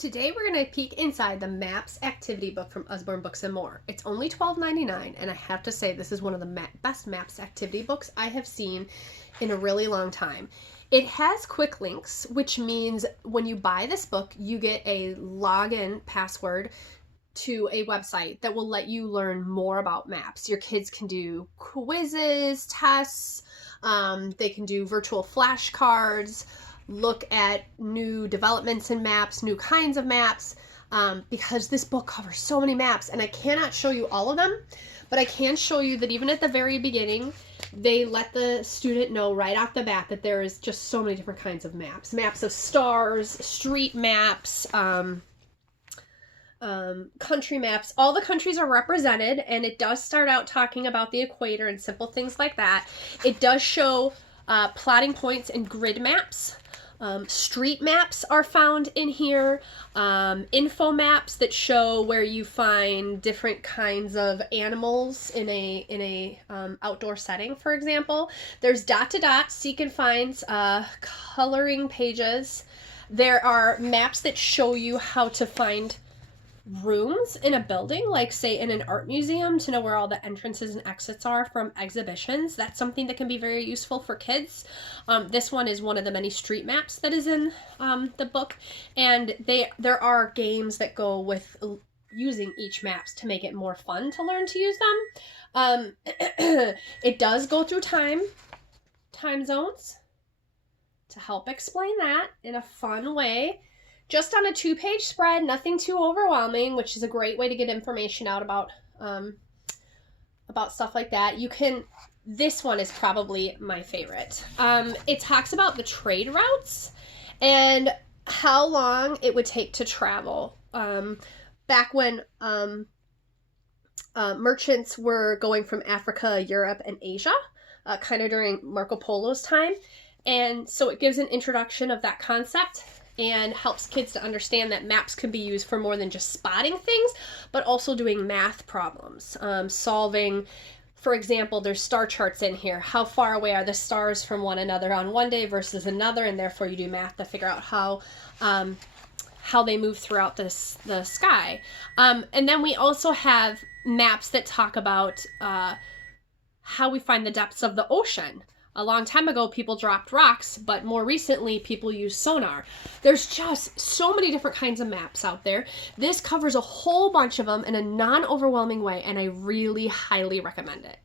Today we're going to peek inside the Maps activity book from Usborne Books and More. It's only $12.99, and I have to say this is one of the best Maps activity books I have seen in a really long time. It has quick links, which means when you buy this book, you get a login password to a website that will let you learn more about maps. Your kids can do quizzes, tests, they can do virtual flashcards, look at new developments in maps, new kinds of maps, because this book covers so many maps, and I cannot show you all of them, but I can show you that even at the very beginning, they let the student know right off the bat that there is just so many different kinds of maps. Maps of stars, street maps, country maps. All the countries are represented, and it does start out talking about the equator and simple things like that. It does show plotting points and grid maps. Street maps are found in here, info maps that show where you find different kinds of animals in a outdoor setting, for example. There's dot to dot, seek and finds, coloring pages. There are maps that show you how to find rooms in a building, like say in an art museum, to know where all the entrances and exits are from exhibitions. That's something that can be very useful for kids. This one is one of the many street maps that is in the book, and there are games that go with using each maps to make it more fun to learn to use them. It does go through time zones to help explain that in a fun way. Just on a 2-page spread, nothing too overwhelming, which is a great way to get information out about stuff like that. This one is probably my favorite. It talks about the trade routes and how long it would take to travel. Back when merchants were going from Africa, Europe, and Asia, kind of during Marco Polo's time. And so it gives an introduction of that concept and helps kids to understand that maps can be used for more than just spotting things, but also doing math problems, solving. For example, there's star charts in here. How far away are the stars from one another on one day versus another, and therefore you do math to figure out how they move throughout the sky. And then we also have maps that talk about how we find the depths of the ocean. A long time ago, people dropped rocks, but more recently, people use sonar. There's just so many different kinds of maps out there. This covers a whole bunch of them in a non-overwhelming way, and I really highly recommend it.